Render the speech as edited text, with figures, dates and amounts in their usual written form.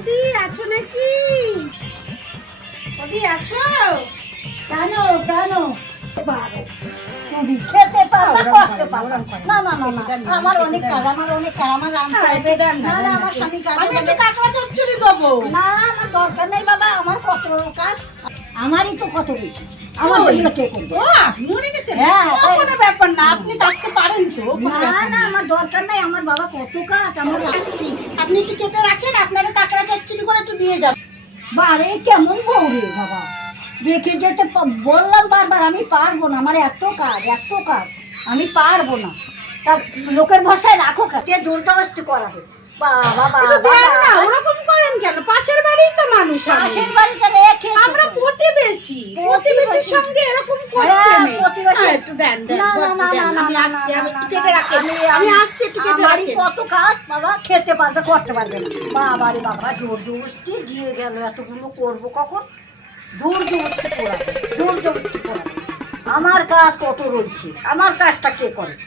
ওদি আছো নাকি? ওদি আছো? কেন কেন তুমি খেতে পারো করতে পারো না না না না আমার অনেক কাজ আমার রাম চাইবে না না আমার স্বামী আমি একটু কাঁকড়া চচ্চড়ি দেবো। না আমার দরকার নেই বাবা আমার কত কাজ আমারই তো কত বেশি আমার বললে কে করবে ও আপনি মরে গেছেন? হ্যাঁ, ও, কোনো ব্যাপার না, আপনি থাকতে পারেন তো, কোনো না ব্যাপার না আমার দরকার নেই আমার বাবা কত কাজ আমার আসছি। আপনি একটু কেটে রাখেন, আপনারা কাঁকড়া চচ্চড়ি করে একটু দিয়ে যাবেন। বারে কেমন বউ রে বাবা রেখে যেতে বললাম বারবার আমি পারবো না আমার এত কাজ আমি পারবো না তা লোকের ভরসায় রাখো কে জোর জবরদস্তি করাবে বাবা একটু বাবা দেন না, ওরকম করেন কেন? পাশের বাড়িই তো মানুষ আমি। পাশের বাড়িতে রেখে আমরা প্রতিবেশী, প্রতিবেশীর সঙ্গে এরকম করতে হ্যাঁ, নেই। প্রতিবেশী। হ্যাঁ, একটু দেন দেন, না, না, ভর্তি না, দেন। না, আমি না, আসছি, না, আমি না, একটু না, কেটে না, রাখেন। আমি আসছি, একটু কেটে আমারই রাখেন। কত কাজ বাবা খেতে পারবে করতে পারবে না বাবা রে বাবা জোর জবরদস্তি দিয়ে গেল এতগুলো করবো কখন জোর জবরদস্তি করাবে আমার কাজ কত রয়েছে আমার কাজটা কে করে